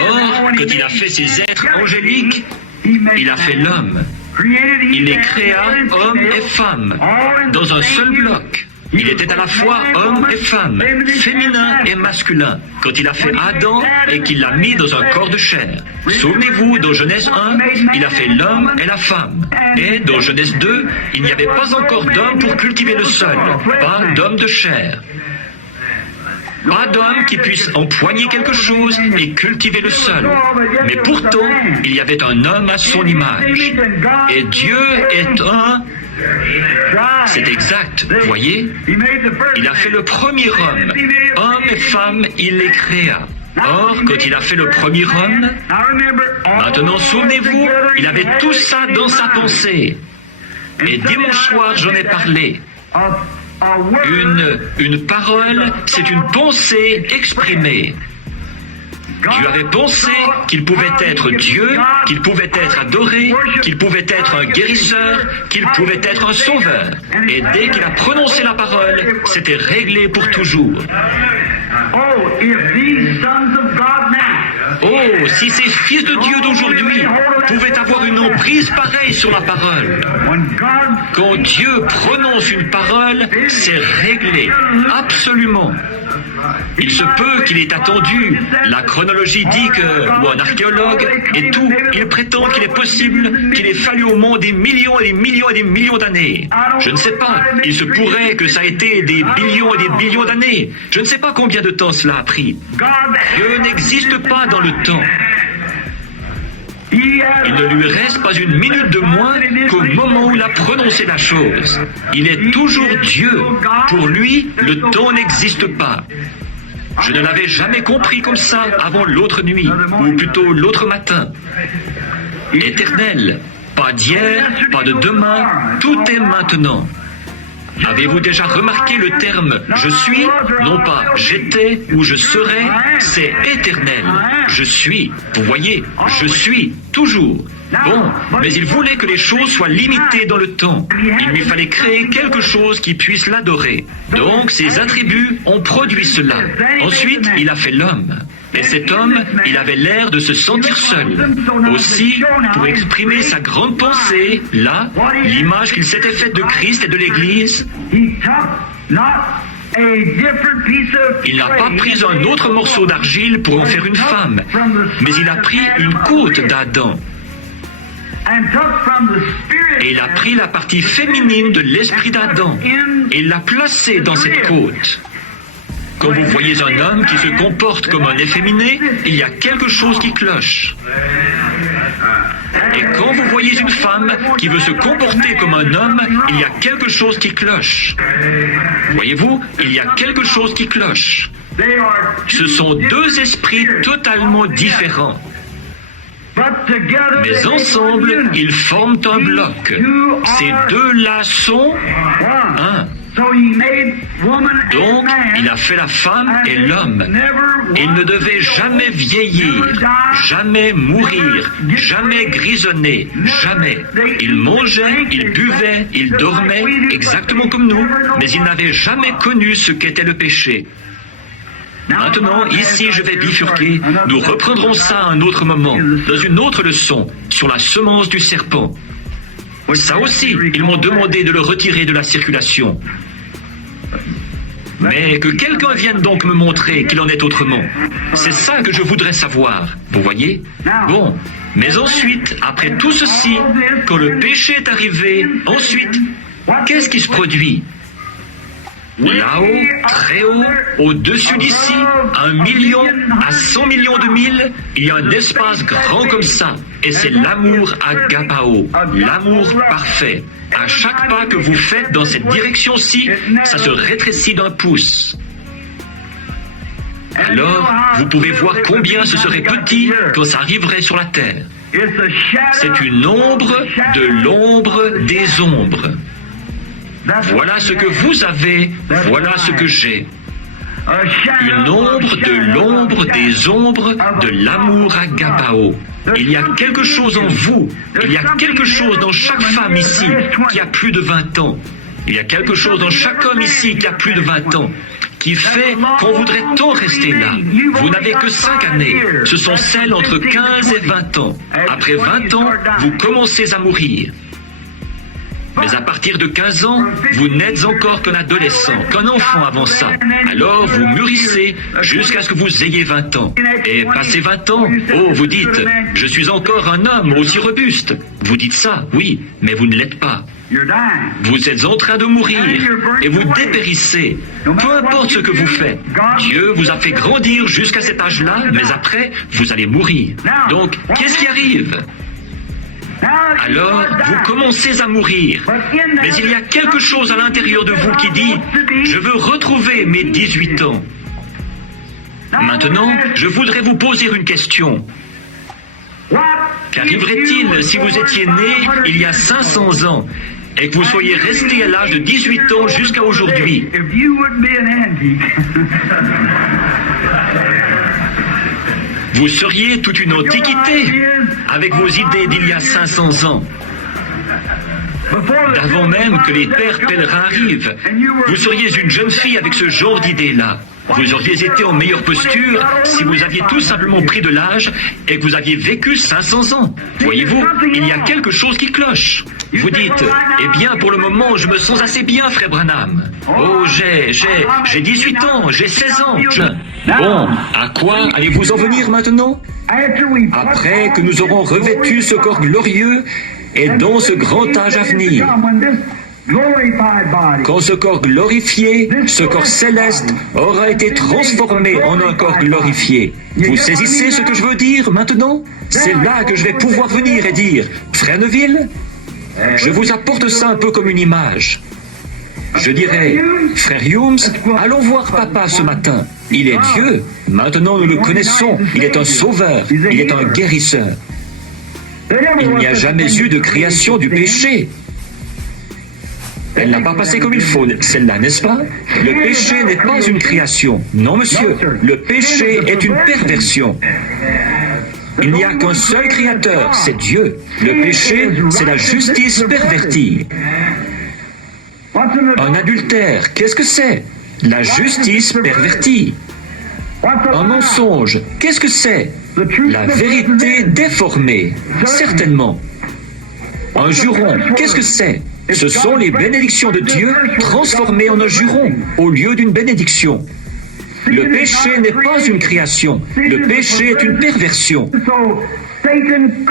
Or, quand il a fait ces êtres angéliques, il a fait l'homme. Il les créa, hommes et femmes, dans un seul bloc. Il était à la fois homme et femme, féminin et masculin, quand il a fait Adam et qu'il l'a mis dans un corps de chair. Souvenez-vous, dans Genèse 1, il a fait l'homme et la femme. Et dans Genèse 2, il n'y avait pas encore d'homme pour cultiver le sol, pas d'homme de chair. Pas d'homme qui puisse empoigner quelque chose et cultiver le sol. Mais pourtant, il y avait un homme à son image. Et Dieu est un... C'est exact, voyez? Il a fait le premier homme. Homme et femme, il les créa. Or, quand il a fait le premier homme, maintenant souvenez-vous, il avait tout ça dans sa pensée. Et dimanche soir, j'en ai parlé. Une parole, c'est une pensée exprimée. Dieu avait pensé qu'il pouvait être Dieu, qu'il pouvait être adoré, qu'il pouvait être un guérisseur, qu'il pouvait être un sauveur. Et dès qu'il a prononcé la parole, c'était réglé pour toujours. Oh, si ces fils de Dieu d'aujourd'hui pouvaient avoir une emprise pareille sur la parole. Quand Dieu prononce une parole, c'est réglé, absolument. Il se peut qu'il ait attendu. La chronologie dit que, ou un archéologue, et tout, il prétend qu'il est possible qu'il ait fallu au monde des millions et des millions et des millions d'années. Je ne sais pas. Il se pourrait que ça ait été des billions et des billions d'années. Je ne sais pas combien de temps cela a pris. Dieu n'existe pas dans le temps. Il ne lui reste pas une minute de moins qu'au moment où il a prononcé la chose. Il est toujours Dieu. Pour lui, le temps n'existe pas. Je ne l'avais jamais compris comme ça avant l'autre nuit, ou plutôt l'autre matin. Éternel, pas d'hier, pas de demain, tout est maintenant. Avez-vous déjà remarqué le terme « je suis » non pas « j'étais » ou « je serai », c'est éternel. Je suis. Vous voyez, je suis, toujours. Bon, mais il voulait que les choses soient limitées dans le temps. Il lui fallait créer quelque chose qui puisse l'adorer. Donc, ses attributs ont produit cela. Ensuite, il a fait l'homme. Et cet homme, il avait l'air de se sentir seul. Aussi, pour exprimer sa grande pensée, là, l'image qu'il s'était faite de Christ et de l'Église, il n'a pas pris un autre morceau d'argile pour en faire une femme, mais il a pris une côte d'Adam. Et il a pris la partie féminine de l'esprit d'Adam et il l'a placée dans cette côte. Quand vous voyez un homme qui se comporte comme un efféminé, il y a quelque chose qui cloche. Et quand vous voyez une femme qui veut se comporter comme un homme, il y a quelque chose qui cloche. Voyez-vous, il y a quelque chose qui cloche. Ce sont deux esprits totalement différents. Mais ensemble, ils forment un bloc. Ces deux-là sont un. Donc, il a fait la femme et l'homme. Il ne devait jamais vieillir, jamais mourir, jamais grisonner, jamais. Il mangeait, il buvait, il dormait, exactement comme nous, mais il n'avait jamais connu ce qu'était le péché. Maintenant, ici, je vais bifurquer. Nous reprendrons ça à un autre moment, dans une autre leçon, sur la semence du serpent. Ça aussi, ils m'ont demandé de le retirer de la circulation. Mais que quelqu'un vienne donc me montrer qu'il en est autrement. C'est ça que je voudrais savoir. Vous voyez? Bon. Mais ensuite, après tout ceci, quand le péché est arrivé, ensuite, qu'est-ce qui se produit? Là-haut, très haut, au-dessus d'ici, 1 million à 100 millions de milles, il y a un espace grand comme ça. Et c'est l'amour agapao, l'amour parfait. À chaque pas que vous faites dans cette direction-ci, ça se rétrécit d'1 pouce. Alors, vous pouvez voir combien ce serait petit quand ça arriverait sur la Terre. C'est une ombre de l'ombre des ombres. Voilà ce que vous avez, voilà ce que j'ai. Une ombre de l'ombre des ombres de l'amour agapao. Il y a quelque chose en vous, il y a quelque chose dans chaque femme ici qui a plus de 20 ans. Il y a quelque chose dans chaque homme ici qui a plus de 20 ans. qui fait qu'on voudrait tant rester là. Vous n'avez que 5 années. Ce sont celles entre 15 et 20 ans. Après 20 ans, vous commencez à mourir. Mais à partir de 15 ans, vous n'êtes encore qu'un adolescent, qu'un enfant avant ça. Alors vous mûrissez jusqu'à ce que vous ayez 20 ans. Et passé 20 ans, oh, vous dites, je suis encore un homme aussi robuste. Vous dites ça, oui, mais vous ne l'êtes pas. Vous êtes en train de mourir et vous dépérissez. Peu importe ce que vous faites. Dieu vous a fait grandir jusqu'à cet âge-là, mais après, vous allez mourir. Donc, qu'est-ce qui arrive ? Alors, vous commencez à mourir. Mais il y a quelque chose à l'intérieur de vous qui dit « Je veux retrouver mes 18 ans ». Maintenant, je voudrais vous poser une question. Qu'arriverait-il si vous étiez né il y a 500 ans et que vous soyez resté à l'âge de 18 ans jusqu'à aujourd'hui? Vous seriez toute une antiquité avec vos idées d'il y a 500 ans. D'avant même que les pères pèlerins arrivent, vous seriez une jeune fille avec ce genre d'idées-là. Vous auriez été en meilleure posture si vous aviez tout simplement pris de l'âge et que vous aviez vécu 500 ans. Voyez-vous, il y a quelque chose qui cloche. Vous dites, eh bien, pour le moment, je me sens assez bien, frère Branham. Oh, j'ai 18 ans, j'ai 16 ans. Bon, à quoi allez-vous en venir maintenant? Après que nous aurons revêtu ce corps glorieux et dans ce grand âge à venir. Quand ce corps glorifié, ce corps céleste, aura été transformé en un corps glorifié. Vous saisissez ce que je veux dire maintenant? C'est là que je vais pouvoir venir et dire, Frère Neville, je vous apporte ça un peu comme une image. Je dirais, Frère Humes, allons voir Papa ce matin. Il est Dieu. Maintenant nous le connaissons. Il est un sauveur. Il est un guérisseur. Il n'y a jamais eu de création du péché. Elle n'a pas passé comme il faut, celle-là, n'est-ce pas? Le péché n'est pas une création. Non, monsieur. Le péché est une perversion. Il n'y a qu'un seul créateur, c'est Dieu. Le péché, c'est la justice pervertie. Un adultère, qu'est-ce que c'est? La justice pervertie. Un mensonge, qu'est-ce que c'est? La vérité déformée, certainement. Un juron, qu'est-ce que c'est? Ce sont les bénédictions de Dieu transformées en un juron au lieu d'une bénédiction. Le péché n'est pas une création. Le péché est une perversion.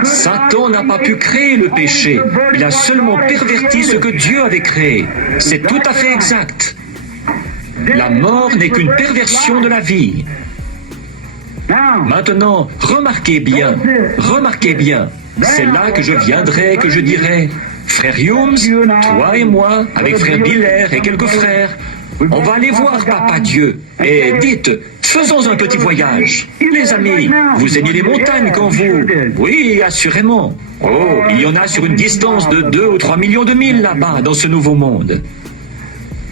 Satan n'a pas pu créer le péché. Il a seulement perverti ce que Dieu avait créé. C'est tout à fait exact. La mort n'est qu'une perversion de la vie. Maintenant, remarquez bien. C'est là que je viendrai, que je dirai, Frère Humes, toi et moi, avec Frère Biller et quelques frères, on va aller voir Papa Dieu. Et dites, faisons un petit voyage. Les amis, vous aimez les montagnes quand vous... Oui, assurément. Oh, il y en a sur une distance de 2 ou 3 millions de milles là-bas, dans ce nouveau monde.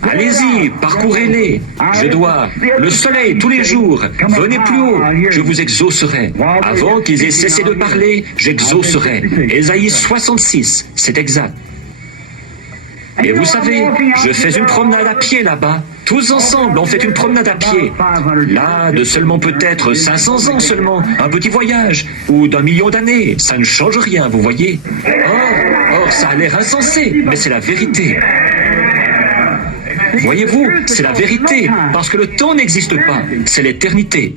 Allez-y, parcourez-les. Je dois... Le soleil, tous les jours. Venez plus haut, je vous exaucerai. Avant qu'ils aient cessé de parler, j'exaucerai. Ésaïe 66, c'est exact. Et vous savez, je fais une promenade à pied là-bas. Tous ensemble, on fait une promenade à pied. Là, de seulement peut-être 500 ans seulement, un petit voyage, ou d'1 million d'années, ça ne change rien, vous voyez. Or, ça a l'air insensé, mais c'est la vérité. Voyez-vous, c'est la vérité, parce que le temps n'existe pas, c'est l'éternité.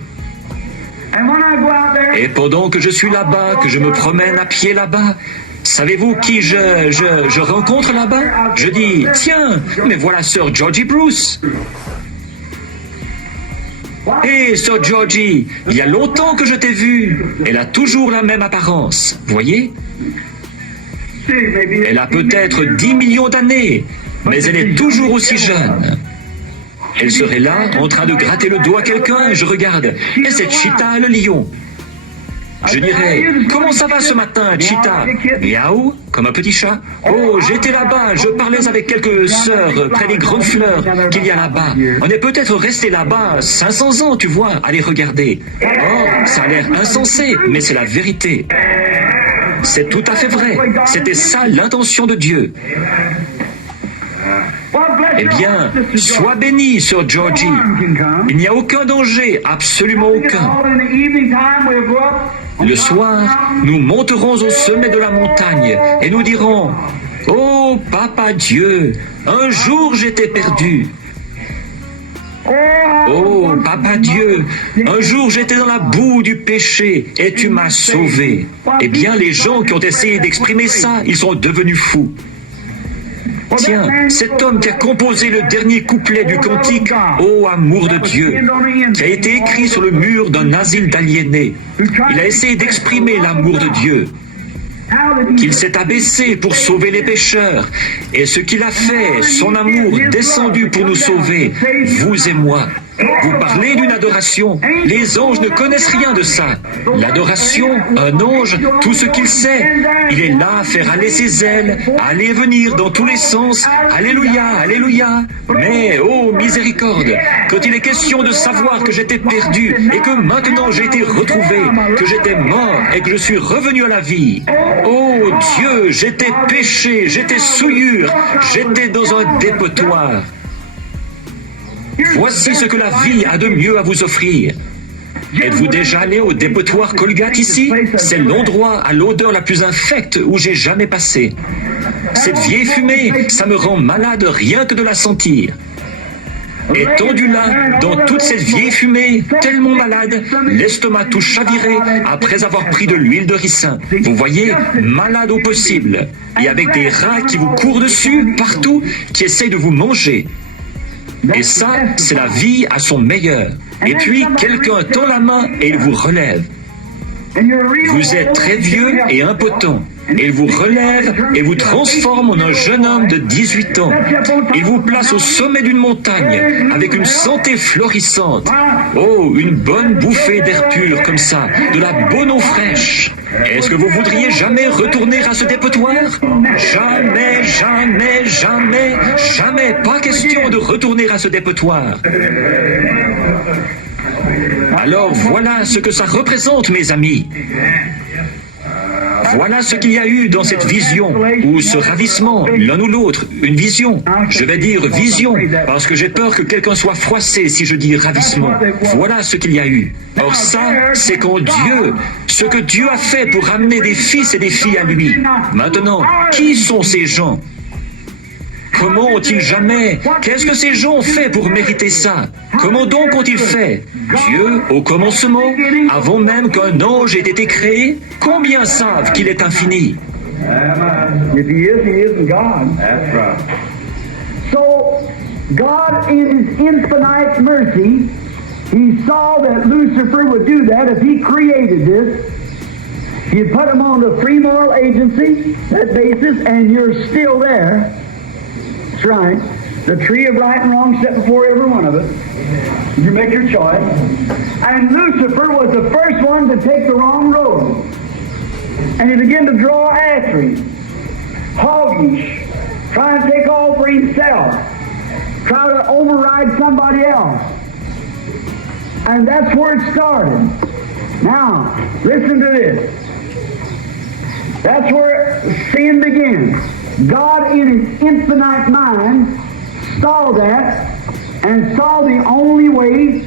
Et pendant que je suis là-bas, que je me promène à pied là-bas, savez-vous qui je rencontre là-bas? Je dis, tiens, mais voilà Sir Georgie Bruce. Hé, Sir Georgie, il y a longtemps que je t'ai vu. Elle a toujours la même apparence, voyez? Elle a peut-être 10 millions d'années, mais elle est toujours aussi jeune. Elle serait là, en train de gratter le doigt à quelqu'un, et je regarde. Et c'est Cheetah le lion. Je dirais, comment ça va ce matin, Cheetah? Miaou, comme un petit chat. Oh, j'étais là-bas, je parlais avec quelques sœurs près des grandes fleurs qu'il y a là-bas. On est peut-être resté là-bas 500 ans, tu vois. Allez, regardez. Oh, ça a l'air insensé, mais c'est la vérité. C'est tout à fait vrai. C'était ça l'intention de Dieu. Eh bien, sois béni, Sir Georgie. Il n'y a aucun danger, absolument aucun. Le soir, nous monterons au sommet de la montagne et nous dirons « Oh, Papa Dieu, un jour j'étais perdu. Oh, Papa Dieu, un jour j'étais dans la boue du péché et tu m'as sauvé. » Eh bien, les gens qui ont essayé d'exprimer ça, ils sont devenus fous. Tiens, cet homme qui a composé le dernier couplet du cantique « Ô amour de Dieu », qui a été écrit sur le mur d'un asile d'aliénés, il a essayé d'exprimer l'amour de Dieu, qu'il s'est abaissé pour sauver les pécheurs, et ce qu'il a fait, son amour descendu pour nous sauver, vous et moi. Vous parlez d'une adoration. Les anges ne connaissent rien de ça. L'adoration, un ange, tout ce qu'il sait, il est là à faire aller ses ailes, à aller et venir dans tous les sens. Alléluia, alléluia. Mais, oh miséricorde, quand il est question de savoir que j'étais perdu et que maintenant j'ai été retrouvé, que j'étais mort et que je suis revenu à la vie. Oh Dieu, j'étais péché, j'étais souillure, j'étais dans un dépotoir. Voici ce que la vie a de mieux à vous offrir. Êtes-vous déjà allé au dépotoir Colgate ici? C'est l'endroit à l'odeur la plus infecte où j'ai jamais passé. Cette vieille fumée, ça me rend malade rien que de la sentir. Étendu là, dans toute cette vieille fumée, tellement malade, l'estomac tout chaviré après avoir pris de l'huile de ricin. Vous voyez, malade au possible. Et avec des rats qui vous courent dessus, partout, qui essayent de vous manger. Et ça, c'est la vie à son meilleur. Et puis, quelqu'un tend la main et il vous relève. Vous êtes très vieux et impotent. Il vous relève et vous transforme en un jeune homme de 18 ans. Il vous place au sommet d'une montagne avec une santé florissante. Oh, une bonne bouffée d'air pur comme ça, de la bonne eau fraîche. Est-ce que vous voudriez jamais retourner à ce dépotoir? Jamais, jamais, jamais, jamais. Pas question de retourner à ce dépotoir. Alors voilà ce que ça représente, mes amis. Voilà ce qu'il y a eu dans cette vision, ou ce ravissement, l'un ou l'autre, une vision. Je vais dire vision, parce que j'ai peur que quelqu'un soit froissé si je dis ravissement. Voilà ce qu'il y a eu. Or ça, c'est quand Dieu, ce que Dieu a fait pour amener des fils et des filles à lui. Maintenant, qui sont ces gens? Comment ont-ils jamais? Qu'est-ce que ces gens ont fait pour mériter ça? Comment donc ont-ils fait? Dieu, au commencement, avant même qu'un ange ait été créé, combien savent qu'il est infini? If he isn't God. That's right. So, God in His infinite mercy, He saw that Lucifer would do that if He created this. He'd put him on the free moral agency, that basis, and you're still there. That's right. The tree of right and wrong set before every one of us. You make your choice. And Lucifer was the first one to take the wrong road. And he began to draw after him. Hoggish. Try and take all for himself. Try to override somebody else. And that's where it started. Now, listen to this. That's where sin begins. God in His infinite mind saw that and saw the only way.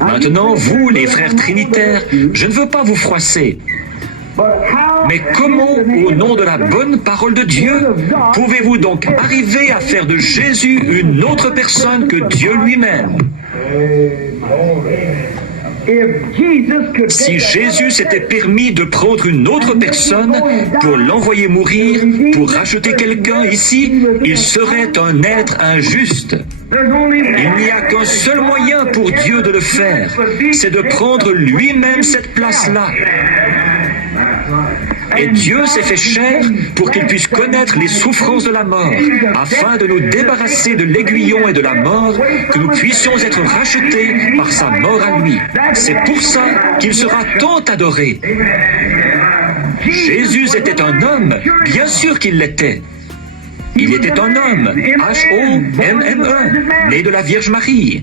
Maintenant, vous, les frères trinitaires, je ne veux pas vous froisser. Mais comment, au nom de la bonne parole de Dieu, pouvez-vous donc arriver à faire de Jésus une autre personne que Dieu lui-même? Si Jésus s'était permis de prendre une autre personne pour l'envoyer mourir, pour racheter quelqu'un ici, il serait un être injuste. Il n'y a qu'un seul moyen pour Dieu de le faire, c'est de prendre lui-même cette place-là. Et Dieu s'est fait chair pour qu'il puisse connaître les souffrances de la mort, afin de nous débarrasser de l'aiguillon et de la mort, que nous puissions être rachetés par sa mort à lui. C'est pour ça qu'il sera tant adoré. Jésus était un homme, bien sûr qu'il l'était. Il était un homme, H-O-M-M-E, né de la Vierge Marie.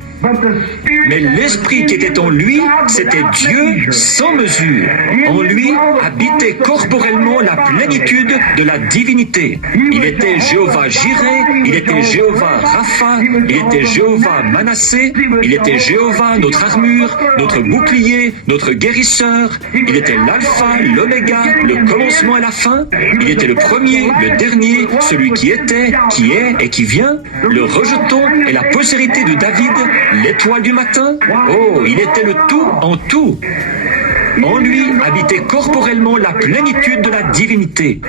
Mais l'esprit qui était en lui, c'était Dieu sans mesure. En lui habitait corporellement la plénitude de la divinité. Il était Jéhovah Jireh, il était Jéhovah Rapha, il était Jéhovah Manassé, il était Jéhovah notre armure, notre bouclier, notre guérisseur. Il était l'alpha, l'oméga, le commencement et la fin. Il était le premier, le dernier, celui qui était, qui est et qui vient, le rejeton et la postérité de David, l'étoile du matin. Oh, il était le tout en tout. En lui habitait corporellement la plénitude de la divinité.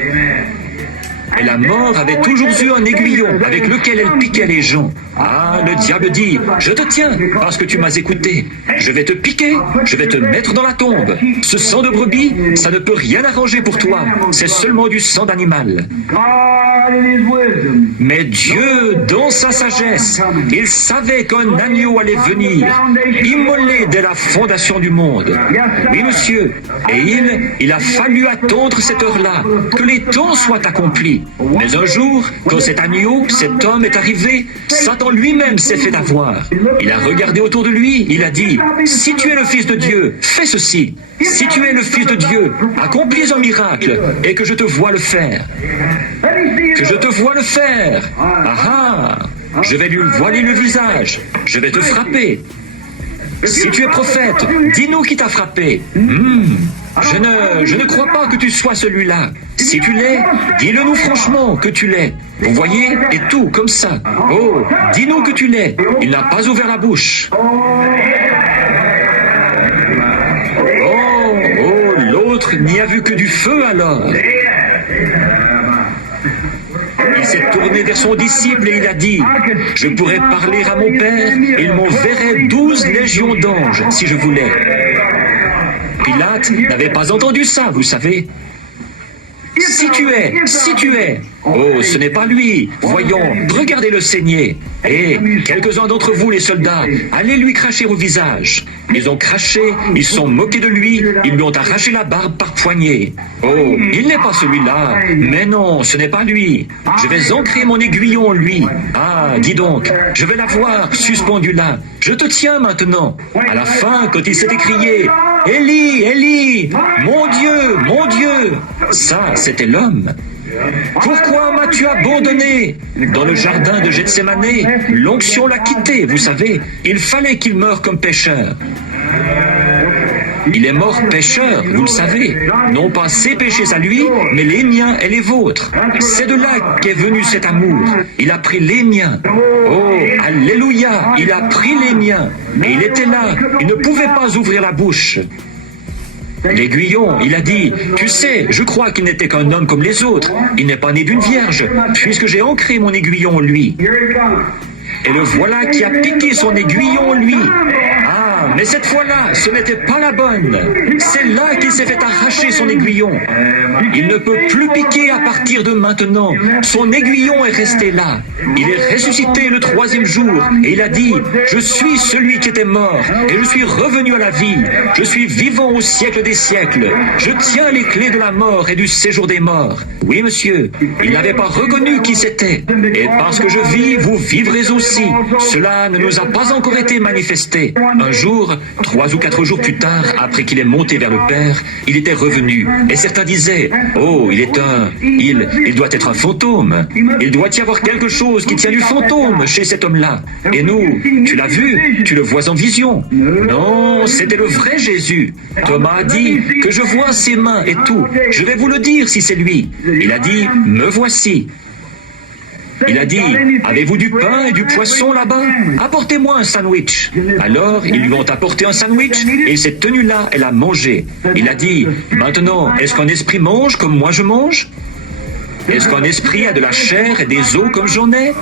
Et la mort avait toujours eu un aiguillon avec lequel elle piquait les gens. Ah, le diable dit, je te tiens parce que tu m'as écouté. Je vais te piquer, je vais te mettre dans la tombe. Ce sang de brebis, ça ne peut rien arranger pour toi. C'est seulement du sang d'animal. Mais Dieu, dans sa sagesse, il savait qu'un agneau allait venir, immolé dès la fondation du monde. Oui, monsieur. Et il a fallu attendre cette heure-là, que les temps soient accomplis. Mais un jour, quand cet agneau, cet homme est arrivé, Satan lui-même s'est fait avoir. Il a regardé autour de lui, il a dit, si tu es le Fils de Dieu, fais ceci. Si tu es le Fils de Dieu, accomplis un miracle et que je te vois le faire. Que je te vois le faire. Ah ah, je vais lui voiler le visage. Je vais te frapper. Si tu es prophète, dis-nous qui t'a frappé. Je ne crois pas que tu sois celui-là. Si tu l'es, dis-le-nous franchement que tu l'es. Vous voyez, et tout, comme ça. Oh, dis-nous que tu l'es. Il n'a pas ouvert la bouche. Oh, l'autre n'y a vu que du feu alors. Il s'est tourné vers son disciple et il a dit, je pourrais parler à mon Père, il m'enverrait 12 légions d'anges si je voulais. Pilate n'avait pas entendu ça, vous savez. Si tu es. Oh, ce n'est pas lui. Voyons, regardez-le saigner. Et quelques-uns d'entre vous, les soldats, allez lui cracher au visage. Ils ont craché, ils sont moqués de lui, ils lui ont arraché la barbe par poignée. Oh, il n'est pas celui-là. Mais non, ce n'est pas lui. Je vais ancrer mon aiguillon en lui. Ah, dis donc, je vais l'avoir suspendu là. Je te tiens maintenant. À la fin, quand il s'est écrié, Élie, Élie, mon Dieu, ça, c'était l'homme. Pourquoi m'as-tu abandonné? Dans le jardin de Gethsémane, l'onction l'a quitté, vous savez. Il fallait qu'il meure comme pécheur. Il est mort pécheur, vous le savez. Non pas ses péchés à lui, mais les miens et les vôtres. C'est de là qu'est venu cet amour. Il a pris les miens. Oh, alléluia, il a pris les miens. Et il était là, il ne pouvait pas ouvrir la bouche. L'aiguillon, il a dit, tu sais, je crois qu'il n'était qu'un homme comme les autres. Il n'est pas né d'une vierge, puisque j'ai ancré mon aiguillon en lui. Et le voilà qui a piqué son aiguillon en lui. Ah, mais cette fois-là, ce n'était pas la bonne. C'est là qu'il s'est fait arracher son aiguillon. Il ne peut plus piquer à partir de maintenant. Son aiguillon est resté là. Il est ressuscité le 3e jour et il a dit, je suis celui qui était mort et je suis revenu à la vie. Je suis vivant au siècle des siècles. Je tiens les clés de la mort et du séjour des morts. Oui, monsieur, il n'avait pas reconnu qui c'était. Et parce que je vis, vous vivrez aussi. Cela ne nous a pas encore été manifesté. Un jour, 3 ou 4 jours plus tard, après qu'il est monté vers le Père, il était revenu. Et certains disaient, oh, il doit être un fantôme. Il doit y avoir quelque chose qui tient du fantôme chez cet homme-là. Et nous, tu l'as vu, tu le vois en vision. Non, c'était le vrai Jésus. Thomas a dit que je vois ses mains et tout. Je vais vous le dire si c'est lui. Il a dit, me voici. Il a dit, avez-vous du pain et du poisson là-bas? Apportez-moi un sandwich. Alors, ils lui ont apporté un sandwich et il s'est tenu là et l'a mangé. Il a dit, maintenant, est-ce qu'un esprit mange comme moi je mange? Est-ce qu'un esprit a de la chair et des os comme j'en ai?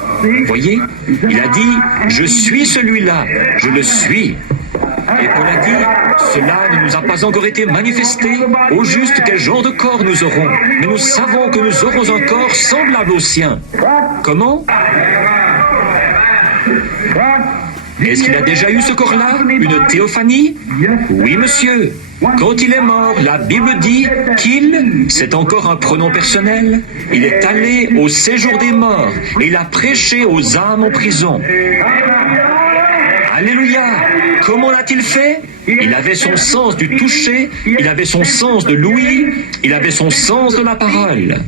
Voyez? Il a dit, je suis celui-là, je le suis. Et Paul a dit, cela ne nous a pas encore été manifesté, au juste quel genre de corps nous aurons. Mais nous savons que nous aurons un corps semblable au sien. Comment? Est-ce qu'il a déjà eu ce corps-là? Une théophanie? Oui, monsieur. Quand il est mort, la Bible dit qu'il, c'est encore un pronom personnel, il est allé au séjour des morts et il a prêché aux âmes en prison. Alléluia! Comment l'a-t-il fait? Il avait son sens du toucher, il avait son sens de l'ouïe, il avait son sens de la parole.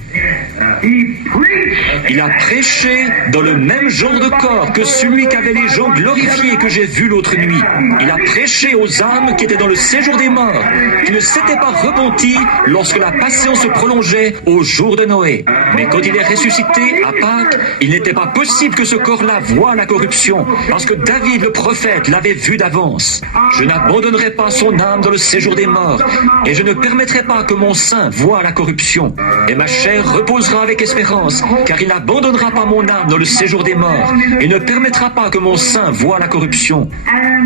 Il a prêché dans le même genre de corps que celui qu'avaient les gens glorifiés que j'ai vu l'autre nuit. Il a prêché aux âmes qui étaient dans le séjour des morts, qui ne s'étaient pas repenties lorsque la patience se prolongeait au jour de Noé. Mais quand il est ressuscité à Pâques, il n'était pas possible que ce corps-là voie la corruption, parce que David le prophète l'avait vu d'avance. Je n'abandonnerai pas son âme dans le séjour des morts, et je ne permettrai pas que mon sein voie la corruption. Et ma chair reposera avec espérance, car il n'abandonnera pas mon âme dans le séjour des morts, et ne permettra pas que mon sein voie la corruption.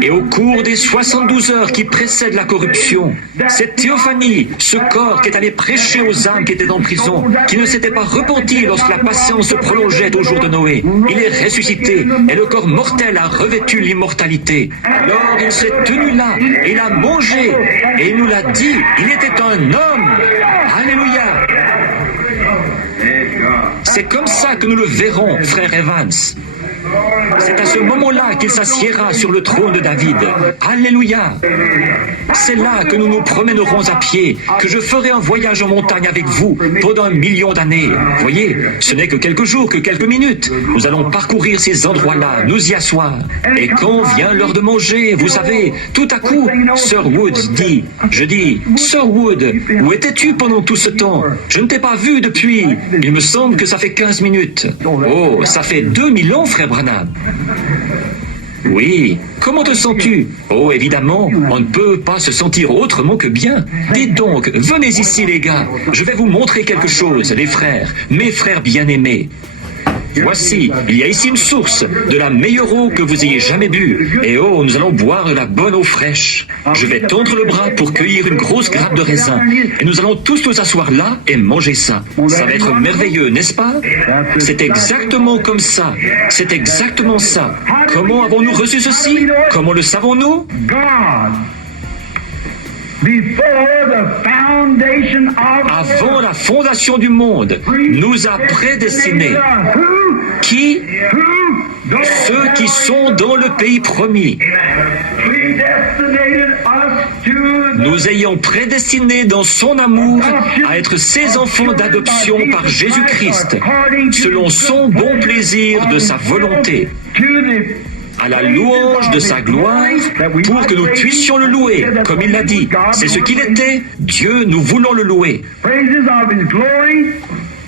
Et au cours des 72 heures qui précèdent la corruption, cette théophanie, ce corps qui est allé prêcher aux âmes qui étaient en prison, qui ne s'étaient pas repentis lorsque la patience se prolongeait au jour de Noé, il est ressuscité, et le corps mortel a revêtu l'immortalité. Alors il s'est tenu là, et il a mangé, et il nous l'a dit, il était un homme. Alléluia! C'est comme ça que nous le verrons, frère Evans. C'est à ce moment-là qu'il s'assiera sur le trône de David. Alléluia! C'est là que nous nous promènerons à pied, que je ferai un voyage en montagne avec vous pendant 1 million d'années. Voyez, ce n'est que quelques jours, que quelques minutes. Nous allons parcourir ces endroits-là, nous y asseoir. Et quand vient l'heure de manger, vous savez, tout à coup, Sir Wood dit, Sir Wood, où étais-tu pendant tout ce temps? Je ne t'ai pas vu depuis. Il me semble que ça fait 15 minutes. Oh, ça fait 2000 ans, frère Branham. Oui, comment te sens-tu? Oh, évidemment, on ne peut pas se sentir autrement que bien. Dites donc, venez ici les gars, je vais vous montrer quelque chose, les frères, mes frères bien-aimés. Voici, il y a ici une source, de la meilleure eau que vous ayez jamais bu. Et oh, nous allons boire de la bonne eau fraîche. Je vais tendre le bras pour cueillir une grosse grappe de raisin. Et nous allons tous nous asseoir là et manger ça. Ça va être merveilleux, n'est-ce pas? C'est exactement comme ça. C'est exactement ça. Comment avons-nous reçu ceci? Comment le savons-nous? Avant la fondation du monde, nous a prédestinés. Qui? Ceux qui sont dans le pays promis. Nous ayant prédestinés dans son amour à être ses enfants d'adoption par Jésus-Christ, selon son bon plaisir de sa volonté, à la louange de sa gloire, pour que nous puissions le louer, comme il l'a dit. C'est ce qu'il était. Dieu, nous voulons le louer.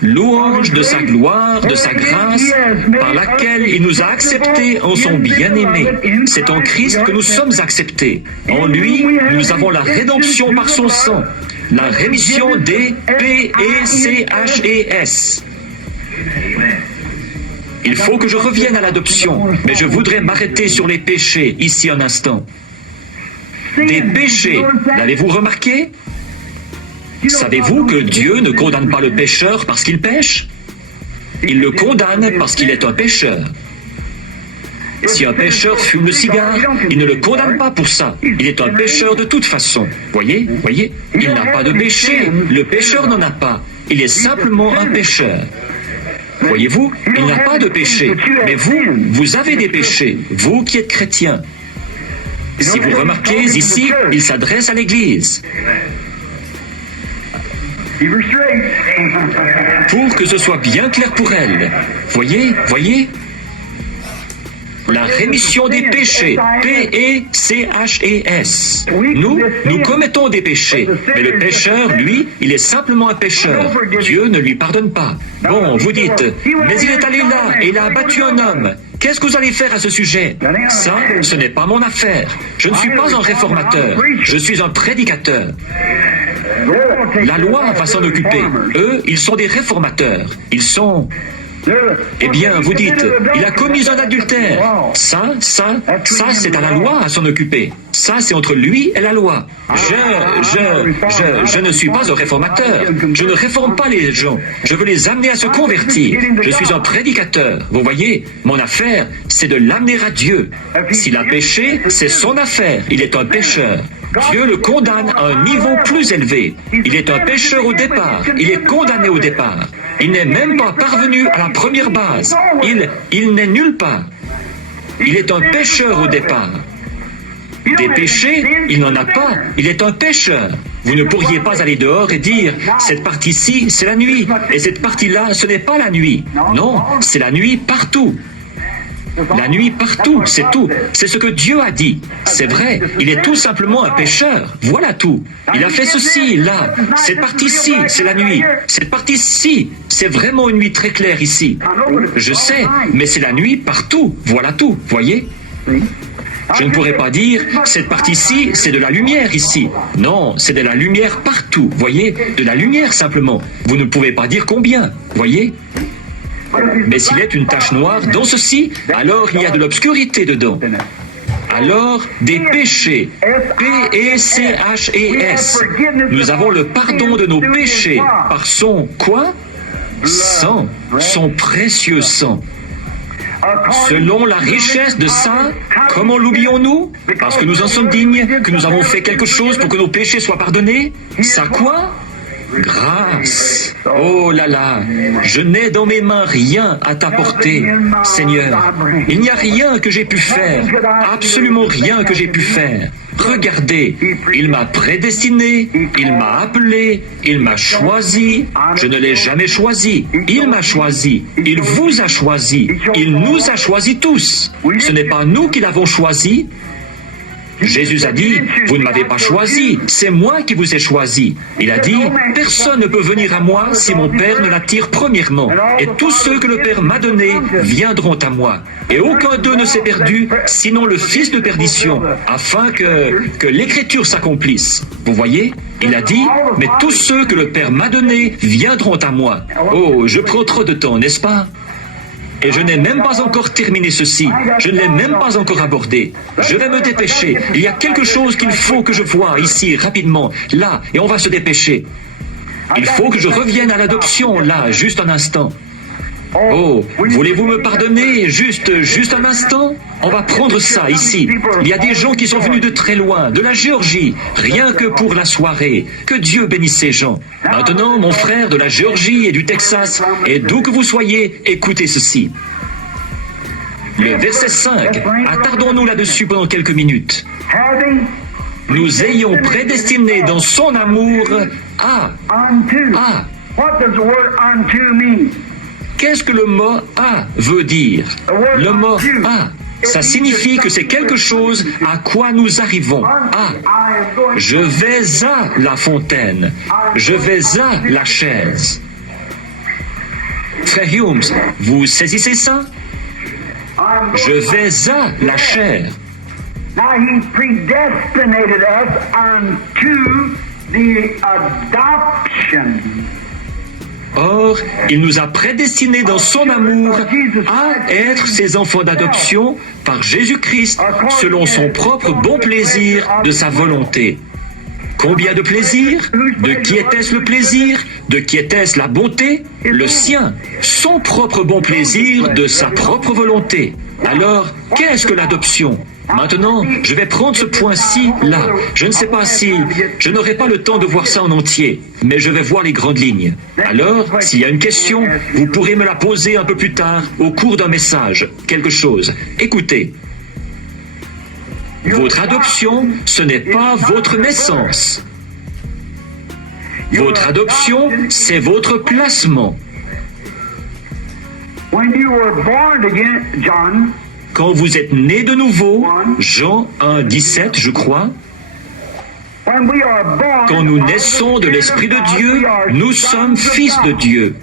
Louange de sa gloire, de sa grâce, par laquelle il nous a acceptés en son bien-aimé. C'est en Christ que nous sommes acceptés. En lui, nous avons la rédemption par son sang, la rémission des P-E-C-H-E-S. Il faut que je revienne à l'adoption, mais je voudrais m'arrêter sur les péchés, ici un instant. Des péchés, l'avez-vous remarqué? Savez-vous que Dieu ne condamne pas le pécheur parce qu'il pêche? Il le condamne parce qu'il est un pécheur. Si un pécheur fume le cigare, il ne le condamne pas pour ça. Il est un pécheur de toute façon. Voyez? Il n'a pas de péché. Le pécheur n'en a pas. Il est simplement un pécheur. Voyez-vous, il n'a pas de péché. Mais vous avez des péchés, vous qui êtes chrétiens. Si vous remarquez ici, il s'adresse à l'Église. Pour que ce soit bien clair pour elle. Voyez? La rémission des péchés, P-E-C-H-E-S. Nous commettons des péchés, mais le pécheur, lui, il est simplement un pécheur. Dieu ne lui pardonne pas. Bon, vous dites, mais il est allé là et il a abattu un homme. Qu'est-ce que vous allez faire à ce sujet? Ça, ce n'est pas mon affaire. Je ne suis pas un réformateur, je suis un prédicateur. La loi va s'en occuper. Eux, ils sont des réformateurs. Ils sont... Eh bien, vous dites, il a commis un adultère. Ça, c'est à la loi à s'en occuper. Ça, c'est entre lui et la loi. Je ne suis pas un réformateur. Je ne réforme pas les gens. Je veux les amener à se convertir. Je suis un prédicateur. Vous voyez, mon affaire, c'est de l'amener à Dieu. S'il a péché, c'est son affaire. Il est un pécheur. Dieu le condamne à un niveau plus élevé. Il est un pécheur au départ. Il est condamné au départ. Il n'est même pas parvenu à la première base. Il n'est nulle part. Il est un pécheur au départ. Des péchés, il n'en a pas. Il est un pécheur. Vous ne pourriez pas aller dehors et dire, cette partie-ci, c'est la nuit. Et cette partie-là, ce n'est pas la nuit. Non, c'est la nuit partout. La nuit partout, c'est tout. C'est ce que Dieu a dit. C'est vrai, il est tout simplement un pécheur. Voilà tout. Il a fait ceci, là. Cette partie-ci, c'est la nuit. Cette partie-ci, c'est vraiment une nuit très claire ici. Je sais, mais c'est la nuit partout. Voilà tout, voyez? Je ne pourrais pas dire, cette partie-ci, c'est de la lumière ici. Non, c'est de la lumière partout, voyez? De la lumière simplement. Vous ne pouvez pas dire combien, voyez? Mais s'il est une tache noire dans ceci, alors il y a de l'obscurité dedans. Alors, des péchés, P-E-C-H-E-S. Nous avons le pardon de nos péchés par son, quoi? Sang, son précieux sang. Selon la richesse de ça, comment l'oublions-nous? Parce que nous en sommes dignes, que nous avons fait quelque chose pour que nos péchés soient pardonnés? Ça quoi? Grâce. Oh là là, je n'ai dans mes mains rien à t'apporter, Seigneur. Il n'y a rien que j'ai pu faire, absolument rien que j'ai pu faire. Regardez, il m'a prédestiné, il m'a appelé, il m'a choisi. Je ne l'ai jamais choisi, il m'a choisi, il vous a choisi, il nous a choisis tous. Ce n'est pas nous qui l'avons choisi. Jésus a dit, vous ne m'avez pas choisi, c'est moi qui vous ai choisi. Il a dit, personne ne peut venir à moi si mon Père ne l'attire premièrement. Et tous ceux que le Père m'a donnés viendront à moi. Et aucun d'eux ne s'est perdu, sinon le fils de perdition, afin que l'Écriture s'accomplisse. Vous voyez? Il a dit, mais tous ceux que le Père m'a donnés viendront à moi. Oh, je prends trop de temps, n'est-ce pas? Et je n'ai même pas encore terminé ceci. Je ne l'ai même pas encore abordé. Je vais me dépêcher. Il y a quelque chose qu'il faut que je voie ici, rapidement, là, et on va se dépêcher. Il faut que je revienne à l'adoption, là, juste un instant. Oh, voulez-vous me pardonner juste un instant? On va prendre ça ici. Il y a des gens qui sont venus de très loin, de la Géorgie, rien que pour la soirée. Que Dieu bénisse ces gens. Maintenant, mon frère de la Géorgie et du Texas, et d'où que vous soyez, écoutez ceci. Le verset 5, attardons-nous là-dessus pendant quelques minutes. Nous ayons prédestiné dans son amour à. Qu'est-ce que le mot « à » veut dire? Le mot « à », ça signifie que c'est quelque chose à quoi nous arrivons. À. Je vais à la fontaine. Je vais à la chaise. Frère Humes, vous saisissez ça? Je vais à la chair. Now he predestinated us unto the adoption. Or, il nous a prédestinés dans son amour à être ses enfants d'adoption par Jésus-Christ, selon son propre bon plaisir de sa volonté. Combien de plaisir? De qui était-ce le plaisir? De qui était-ce la bonté? Le sien, son propre bon plaisir de sa propre volonté. Alors, qu'est-ce que l'adoption? Maintenant, je vais prendre ce point-ci, là. Je ne sais pas si... Je n'aurai pas le temps de voir ça en entier, mais je vais voir les grandes lignes. Alors, s'il y a une question, vous pourrez me la poser un peu plus tard, au cours d'un message, quelque chose. Écoutez. Votre adoption, ce n'est pas votre naissance. Votre adoption, c'est votre placement. Quand vous êtes né de nouveau, Jean 1, 17, je crois, quand nous naissons de l'Esprit de Dieu, nous sommes fils de Dieu.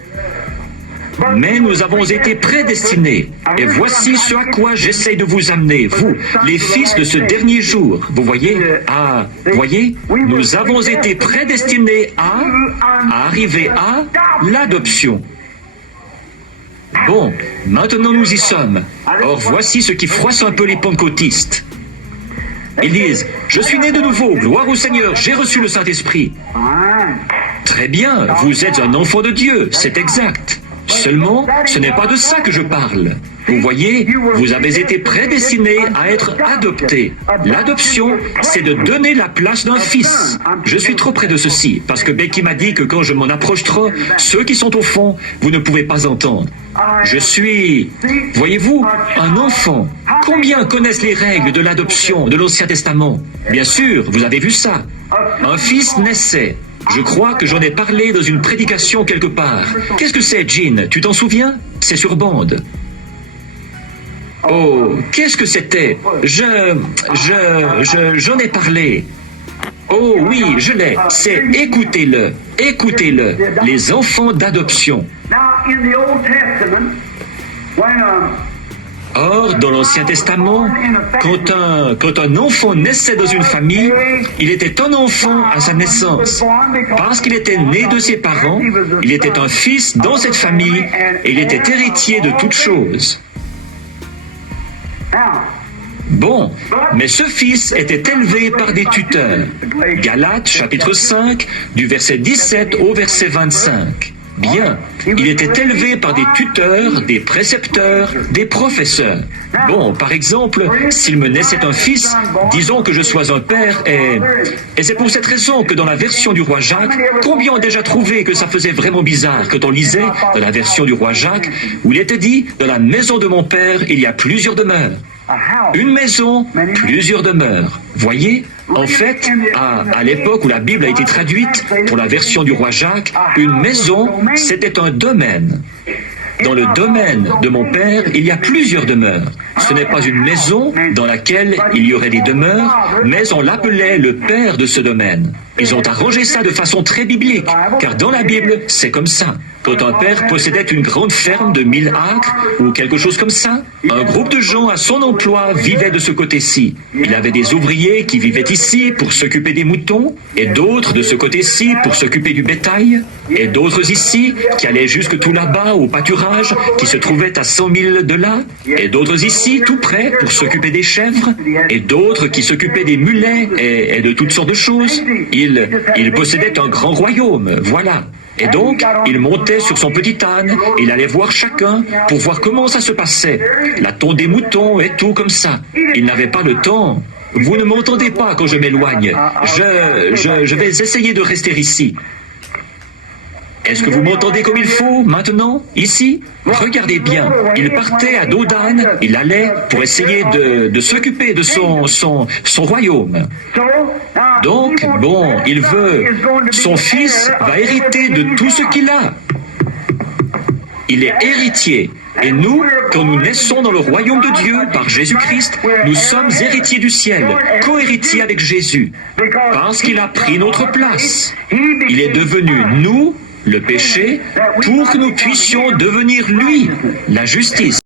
Mais nous avons été prédestinés. Et voici ce à quoi j'essaie de vous amener, vous, les fils de ce dernier jour. Vous voyez? Voyez? Nous avons été prédestinés à arriver à l'adoption. Bon, maintenant nous y sommes. Or voici ce qui froisse un peu les pentecôtistes. Ils disent, je suis né de nouveau, gloire au Seigneur, j'ai reçu le Saint-Esprit. Très bien, vous êtes un enfant de Dieu, c'est exact. Seulement, ce n'est pas de ça que je parle. Vous voyez, vous avez été prédestinés à être adoptés. L'adoption, c'est de donner la place d'un fils. Je suis trop près de ceci, parce que Becky m'a dit que quand je m'en approche trop, ceux qui sont au fond, vous ne pouvez pas entendre. Je suis, voyez-vous, un enfant. Combien connaissent les règles de l'adoption de l'Ancien Testament? Bien sûr, vous avez vu ça. Un fils naissait. Je crois que j'en ai parlé dans une prédication quelque part. Qu'est-ce que c'est, Jean? Tu t'en souviens? C'est sur bande. Oh, qu'est-ce que c'était? J'en ai parlé. Oh oui, je l'ai. C'est écoutez-le, écoutez-le. Les enfants d'adoption. Or, dans l'Ancien Testament, quand un enfant naissait dans une famille, il était un enfant à sa naissance. Parce qu'il était né de ses parents, il était un fils dans cette famille et il était héritier de toutes choses. Bon, mais ce fils était élevé par des tuteurs. Galates, chapitre 5, du verset 17 au verset 25. Bien, il était élevé par des tuteurs, des précepteurs, des professeurs. Bon, par exemple, s'il me naissait un fils, disons que je sois un père et c'est pour cette raison que dans la version du roi Jacques, combien ont déjà trouvé que ça faisait vraiment bizarre quand on lisait dans la version du roi Jacques, où il était dit, dans la maison de mon père, il y a plusieurs demeures. Une maison, plusieurs demeures. Voyez, en fait, à l'époque où la Bible a été traduite pour la version du roi Jacques, une maison, c'était un domaine. Dans le domaine de mon père, il y a plusieurs demeures. Ce n'est pas une maison dans laquelle il y aurait des demeures, mais on l'appelait le père de ce domaine. Ils ont arrangé ça de façon très biblique, car dans la Bible, c'est comme ça. Quand un père possédait une grande ferme de 1000 acres, ou quelque chose comme ça, un groupe de gens à son emploi vivait de ce côté-ci. Il avait des ouvriers qui vivaient ici pour s'occuper des moutons, et d'autres de ce côté-ci pour s'occuper du bétail, et d'autres ici qui allaient jusque tout là-bas au pâturage qui se trouvait à 100 000 de là, et d'autres ici tout près pour s'occuper des chèvres, et d'autres qui s'occupaient des mulets et de toutes sortes de choses. Il possédait un grand royaume, voilà. Et donc, il montait sur son petit âne, et il allait voir chacun pour voir comment ça se passait. La tonte des moutons et tout comme ça. Il n'avait pas le temps. Vous ne m'entendez pas quand je m'éloigne. Je vais essayer de rester ici. Est-ce que vous m'entendez comme il faut, maintenant, ici? Regardez bien, il partait à dos d'âne, il allait pour essayer de s'occuper de son royaume. Donc, bon, il veut, son fils va hériter de tout ce qu'il a. Il est héritier. Et nous, quand nous naissons dans le royaume de Dieu par Jésus-Christ, nous sommes héritiers du ciel, co-héritiers avec Jésus, parce qu'il a pris notre place. Il est devenu nous, le péché, pour que nous puissions devenir lui, la justice.